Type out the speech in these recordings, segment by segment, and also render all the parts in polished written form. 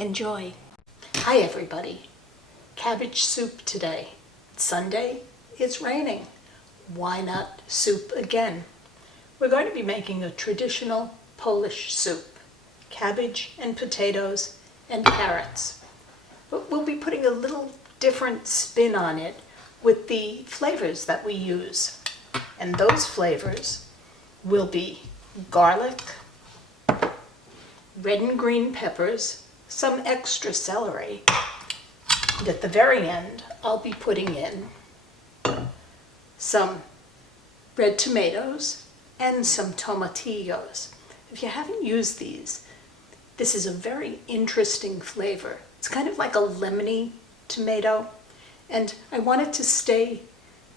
Enjoy. Hi everybody. Cabbage soup today. It's Sunday, it's raining. Why not soup again? We're going to be making a traditional Polish soup. Cabbage and potatoes and carrots. But we'll be putting a little different spin on it with the flavors that we use. And those flavors will be garlic, red and green peppers, some extra celery, and at the very end I'll be putting in some red tomatoes and some tomatillos. If you haven't used these, this is a very interesting flavor. It's kind of like a lemony tomato, and I want it to stay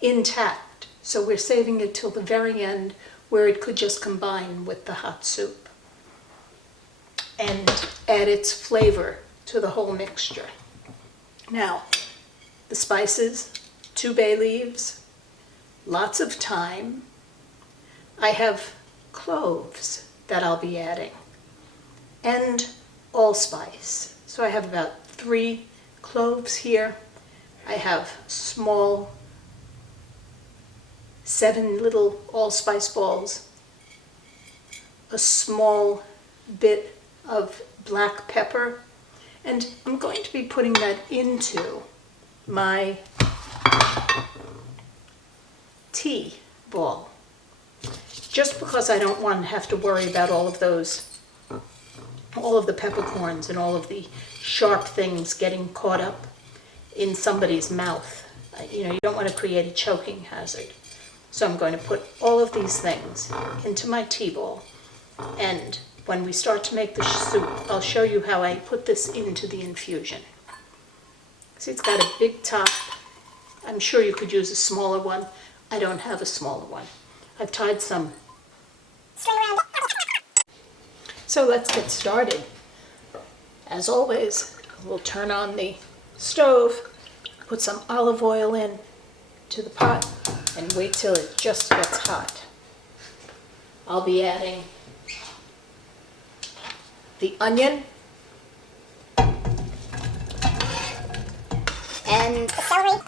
intact, so we're saving it till the very end where it could just combine with the hot soup and add its flavor to the whole mixture. Now, the spices, 2 bay leaves, lots of thyme. I have cloves that I'll be adding, and allspice. So I have about 3 cloves here. I have small 7 little allspice balls, a small bit of black pepper, and I'm going to be putting that into my tea ball, just because I don't want to have to worry about all of the peppercorns and all of the sharp things getting caught up in somebody's mouth. You don't want to create a choking hazard. So I'm going to put all of these things into my tea ball, and when we start to make the soup, I'll show you how I put this into the infusion. See, it's got a big top. I'm sure you could use a smaller one. I don't have a smaller one. I've tied some string around it. So let's get started. As always, we'll turn on the stove, put some olive oil in to the pot, and wait till it just gets hot. I'll be adding the onion and the celery.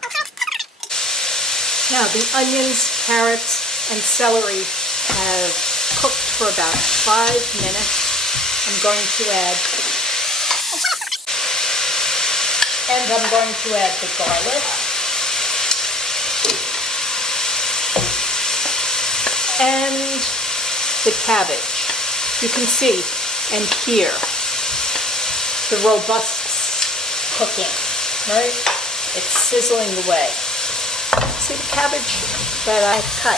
Now the onions, carrots, and celery have cooked for about 5 minutes. I'm going to add the garlic and the cabbage. You can see and hear the robust cooking, right? It's sizzling away. See the cabbage that I've cut?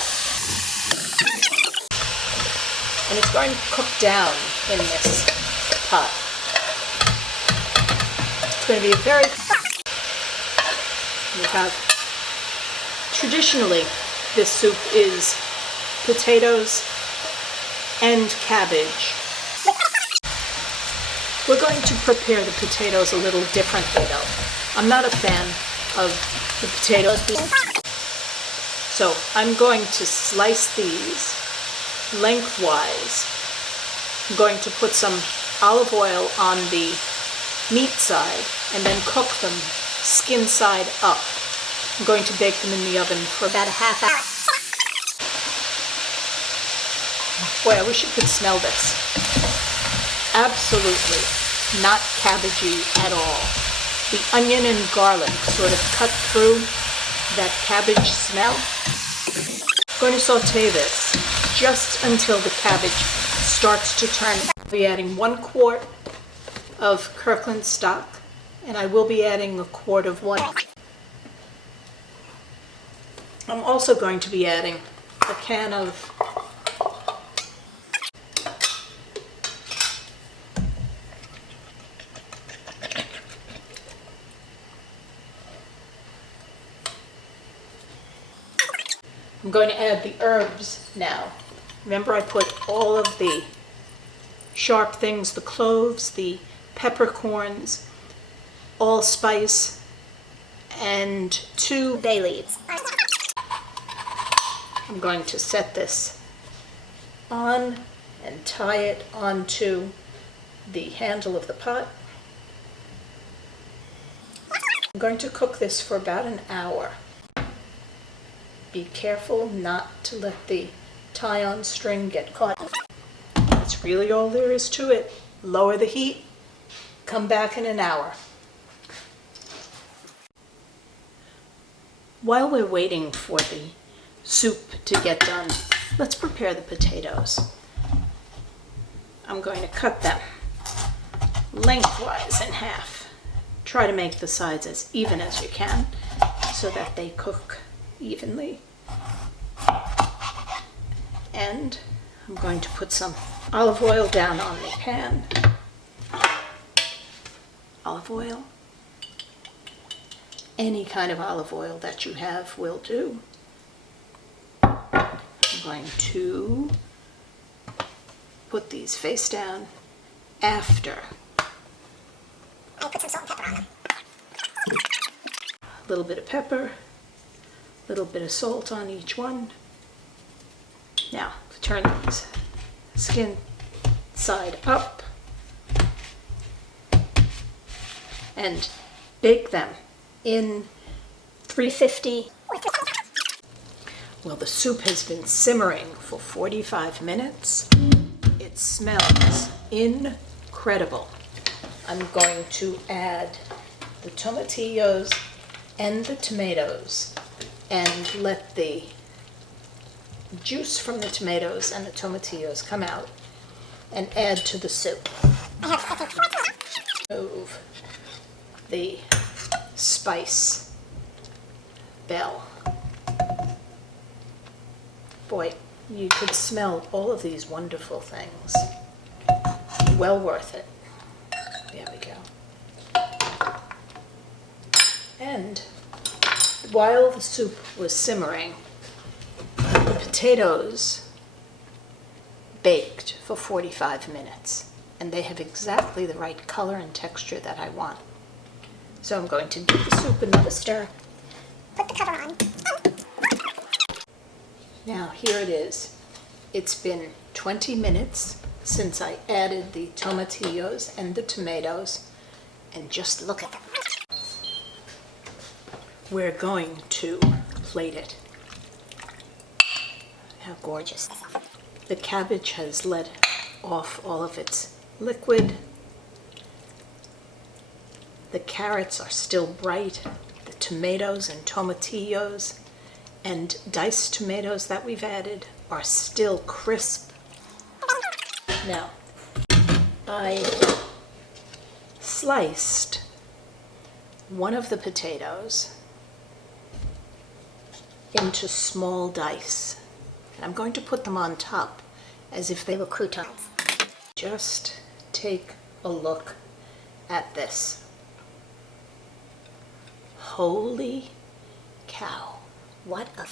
And it's going to cook down in this pot. It's going to be traditionally, this soup is potatoes and cabbage. We're going to prepare the potatoes a little differently though. I'm not a fan of the potatoes, so I'm going to slice these lengthwise. I'm going to put some olive oil on the meat side and then cook them skin side up. I'm going to bake them in the oven for about a half hour. Boy, I wish you could smell this. Absolutely not cabbagey at all. The onion and garlic sort of cut through that cabbage smell. I'm going to saute this just until the cabbage starts to turn. I'll be adding 1 quart of Kirkland stock, and I will be adding 1/4 of water. I'm also going to be adding a can of I'm going to add the herbs now. Remember, I put all of the sharp things, the cloves, the peppercorns, allspice, and 2 bay leaves. I'm going to set this on and tie it onto the handle of the pot. I'm going to cook this for about an hour. Be careful not to let the tie-on string get caught. That's really all there is to it. Lower the heat, come back in an hour. While we're waiting for the soup to get done, let's prepare the potatoes. I'm going to cut them lengthwise in half. Try to make the sides as even as you can so that they cook evenly. And I'm going to put some olive oil down on the pan. Olive oil. Any kind of olive oil that you have will do. I'm going to put these face down after I put some salt and pepper on them. a little bit of pepper, a little bit of salt on each one. Now, turn these skin side up and bake them in 350. Well, the soup has been simmering for 45 minutes. It smells incredible. I'm going to add the tomatillos and the tomatoes and let the juice from the tomatoes and the tomatillos come out and add to the soup. Move the spice bell. Boy, you could smell all of these wonderful things. Well worth it. There we go. And while the soup was simmering, the potatoes baked for 45 minutes, and they have exactly the right color and texture that I want. So I'm going to give the soup another stir. Put the cover on. Now here it is. It's been 20 minutes since I added the tomatillos and the tomatoes, and just look at them. We're going to plate it. How gorgeous. The cabbage has let off all of its liquid. The carrots are still bright. The tomatoes and tomatillos and diced tomatoes that we've added are still crisp. Now, I sliced one of the potatoes into small dice, and I'm going to put them on top as if they were croutons. Just take a look at this. Holy cow, what a